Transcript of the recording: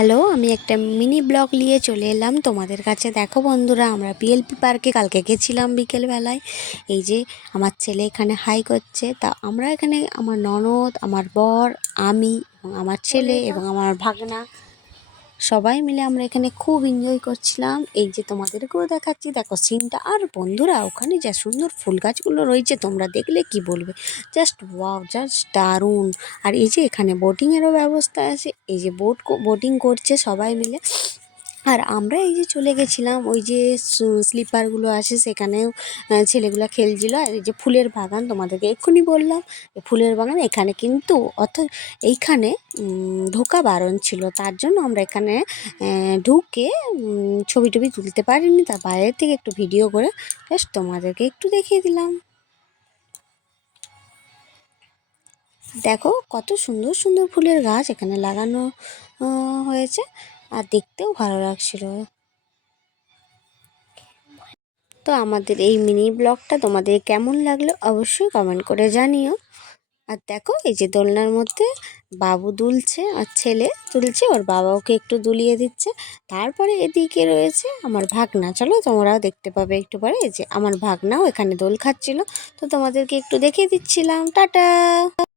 Hello, আমি একটা mini blog নিয়ে চলে এলাম তোমাদের কাছে। দেখো বন্ধুরা, আমরা পিএলপি পার্কে কালকে গেছিলাম বিকেলবেলায়। এই যে আমার ছেলে এখানে হাই করছে। তা আমরা এখানে আমার ননদ, আমার বর, আমি এবং আমার ছেলে এবং আমার ভাগনা সবাই মিলে আমরা এখানে খুব এনজয় করছিলাম। এই যে তোমাদেরকেও দেখাচ্ছি, দেখো সিনটা। আর বন্ধুরা, ওখানে যা সুন্দর ফুল গাছগুলো রয়েছে তোমরা দেখলে কি বলবে, জাস্ট ওয়াও, জাস্ট দারুণ। আর এই যে এখানে বোটিংয়েরও ব্যবস্থা আছে, এই যে বোটিং করছে সবাই মিলে। আর আমরা এই যে চলে গেছিলাম ওই যে স্লিপারগুলো আছে সেখানেও ছেলেগুলো খেলছিল। আর এই যে ফুলের বাগান তোমাদেরকে এক্ষুনি বললাম, এই ফুলের বাগান এখানে কিন্তু এইখানে ঢোকা বারণ ছিল, তার জন্য আমরা এখানে ঢুকে ছবি টবি তুলতে পারিনি। তার বাইরে থেকে একটু ভিডিও করে জাস্ট তোমাদেরকে একটু দেখিয়ে দিলাম। দেখো কত সুন্দর সুন্দর ফুলের গাছ এখানে লাগানো হয়েছে, আর দেখতেও ভালো লাগছিল। তো আমাদের এই মিনি ব্লগটা তোমাদের কেমন লাগলো অবশ্যই কমেন্ট করে জানিও। আর দেখো এই যে দোলনার মধ্যে বাবু দুলছে আর ছেলে দুলছে, ওর বাবা ওকে একটু দুলিয়ে দিচ্ছে। তারপরে এদিকে রয়েছে আমার ভাগনা, চলো তোমরাও দেখতে পাবে একটু পরে। এই যে আমার ভাগনাও এখানে দোল খাচ্ছিল, তো তোমাদেরকে একটু দেখিয়ে দিচ্ছিলাম। টাটা।